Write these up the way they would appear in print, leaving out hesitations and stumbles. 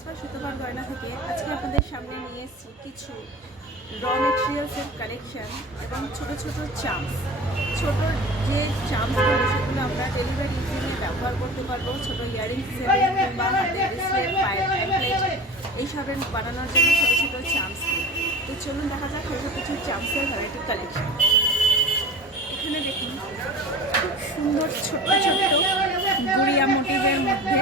Transfer সুতোবার গয়না থেকে আজকে আপনাদের সামনে নিয়ে এসেছি কিছু র মেটেরিয়ালসের কালেকশন এবং ছোট ছোট চাম্পস। ছোট যে চাম্পসগুলো সেগুলো আমরা ডেলিভারি ইউজিংয়ে ব্যবহার করতে পারবো, ছোট ইয়ারিংস হিসেবে কিংবা হাতের ব্রেসলেট, পায়ের অ্যাঙ্কলেট এইসবের বানানোর জন্য ছোট ছোট চাম্পস। তো চলুন দেখা যাক কিছু চাম্পসের ভ্যারাইটি কালেকশন। এখানে দেখুন খুব সুন্দর ছোট্ট ছোট্ট গুড়িয়া মোটিভের মধ্যে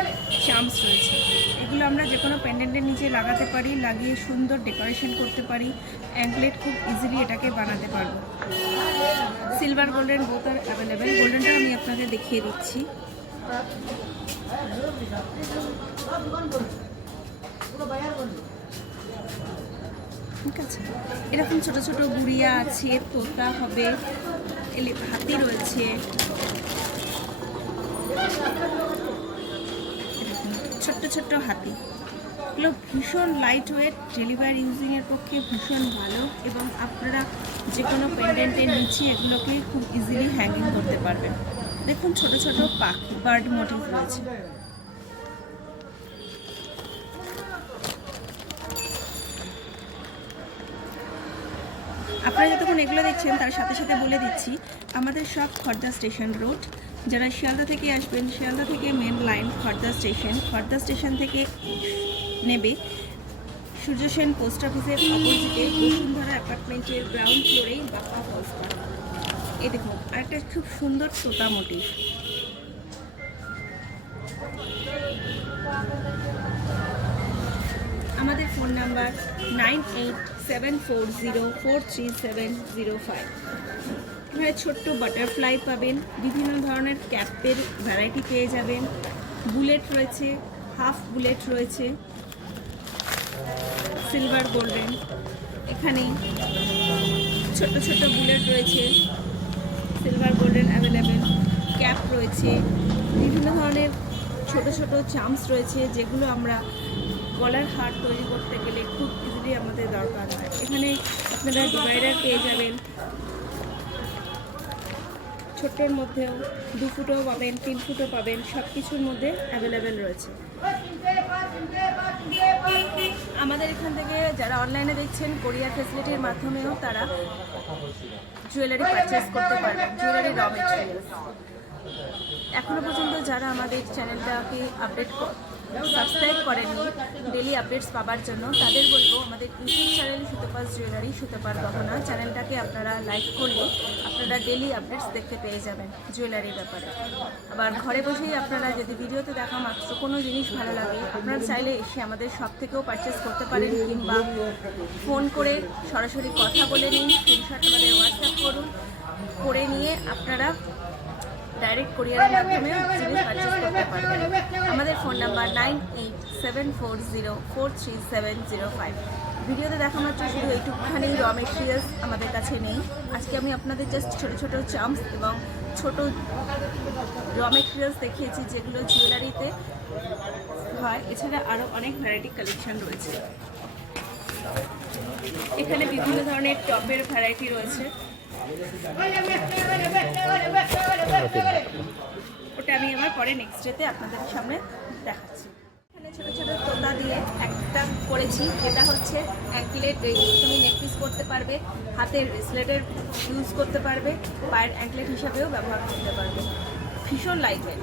চাম্পস রয়েছে। এগুলো আমরা যে কোনো পেন্ডেন্টের নিচে লাগাতে পারি, লাগিয়ে সুন্দর ডেকোরেশন করতে পারি। অ্যাঙ্কলেট খুব ইজিলি এটাকে বানাতে পারবো। সিলভার গোল্ডেন বোথ আর অ্যাভেলেবেল। গোল্ডেনটা আমি আপনাকে দেখিয়ে দিচ্ছি। ঠিক আছে, এরকম ছোট ছোট গুড়িয়া আছে, তোতা হবে, হাতি রয়েছে, ছোট্ট ছোট্ট হাতি। এগুলো ভীষণ লাইট ওয়েট, ডেলিভারি ইউজিংয়ের পক্ষে ভীষণ ভালো এবং আপনারা যে কোনো পেন্ডেন্টের নিচে এগুলোকে খুব ইজিলি হ্যাঙ্গিং করতে পারবেন। দেখুন ছোট ছোট পাখি, বার্ড মোটিভ রয়েছে। আপনারা যতক্ষণ এগুলো দেখছেন তার সাথে সাথে বলে দিচ্ছি আমাদের সব খড়দা স্টেশন রোড। যারা শিয়ালদা থেকে আসবেন, শিয়ালদা থেকে মেন লাইন খড়দা স্টেশন থেকে নেবে সূর্য সেন পোস্ট অফিসের অপোজিটে বসুন্ধরা অ্যাপার্টমেন্টের গ্রাউন্ড ফ্লোরেই বাপ্পা ফলস পার্ক। এই দেখুন আরেকটা খুব সুন্দর তোতা মোটিভ। আমাদের ফোন নাম্বার 9874043705। এখানে ছোট্ট বাটারফ্লাই পাবেন, বিভিন্ন ধরনের ক্যাপের ভ্যারাইটি পেয়ে যাবেন। বুলেট রয়েছে, হাফ বুলেট রয়েছে, সিলভার গোল্ডেন। এখানে ছোট ছোট বুলেট রয়েছে, সিলভার গোল্ডেন অ্যাভেলেবেল। ক্যাপ রয়েছে, বিভিন্ন ধরনের ছোট ছোট চাম্পস রয়েছে যেগুলো আমরা গলার হার তৈরি করতে গেলে খুব ইজিলি আমাদের দরকার হয়। এখানে আপনারা ডিভাইডার পেয়ে যাবেন, ছোট্টর মধ্যেও 2 ফুটও পাবেন, 3 ফুটও পাবেন, সব কিছুর মধ্যে অ্যাভেলেবেল রয়েছে। আমাদের এখান থেকে যারা অনলাইনে দেখছেন কোরিয়ার ফ্যাসিলিটির মাধ্যমেও তারা জুয়েলারি পারচেস করতে পারবেন, জুয়েলারি র মেটেরিয়ালস। এখনও পর্যন্ত যারা আমাদের চ্যানেলটাকে সাবস্ক্রাইব করেননি ডেলি আপডেটস পাওয়ার জন্য, তাদের বলবো আমাদের ইউটিউব চ্যানেল সুতোপাস জুয়েলারি, সুতোপার গহনা চ্যানেলটাকে আপনারা লাইক করলে আপনারা ডেলি আপডেটস দেখতে পেয়ে যাবেন জুয়েলারির ব্যাপারে। আবার ঘরে বসেই আপনারা যদি ভিডিওতে দেখা মাত্র কোনো জিনিস ভালো লাগে আপনারা চাইলে এসে আমাদের শপ থেকেও পারচেস করতে পারেন, কিংবা ফোন করে সরাসরি কথা বলে নিন, স্ক্রিনশট আমাদের হোয়াটসঅ্যাপ করুন, করে নিয়ে আপনারা ডাইরেক্ট কোরিয়ারের মাধ্যমে জিনিস পারচেস করতে পারবেন। আমাদের ফোন নাম্বার 9874043705। ভিডিওতে দেখা মাত্র শুধু এইটুকুখানি র মেটেরিয়ালস আমাদের কাছে নেই। আজকে আমি আপনাদের জাস্ট ছোটো ছোটো চাম্পস এবং ছোট র মেটেরিয়ালস দেখিয়েছি যেগুলো জুয়েলারিতে হয়। এছাড়া আরও অনেক ভ্যারাইটি কালেকশন রয়েছে। এখানে বিভিন্ন ধরনের টপের ভ্যারাইটি রয়েছে, ওটা আমি আমার পরে নেক্সট ডেতে আপনাদের সামনে দেখাচ্ছি। এখানে ছোটো ছোটো তোতা দিয়ে একটা করেছি, এটা হচ্ছে অ্যাঙ্কলেট, তুমি নেকপিস করতে পারবে, হাতের ব্রেসলেটের ইউজ করতে পারবে, পায়ের অ্যাঙ্কলেট হিসাবেও ব্যবহার করতে পারবে। ভীষণ লাইট ওয়েট।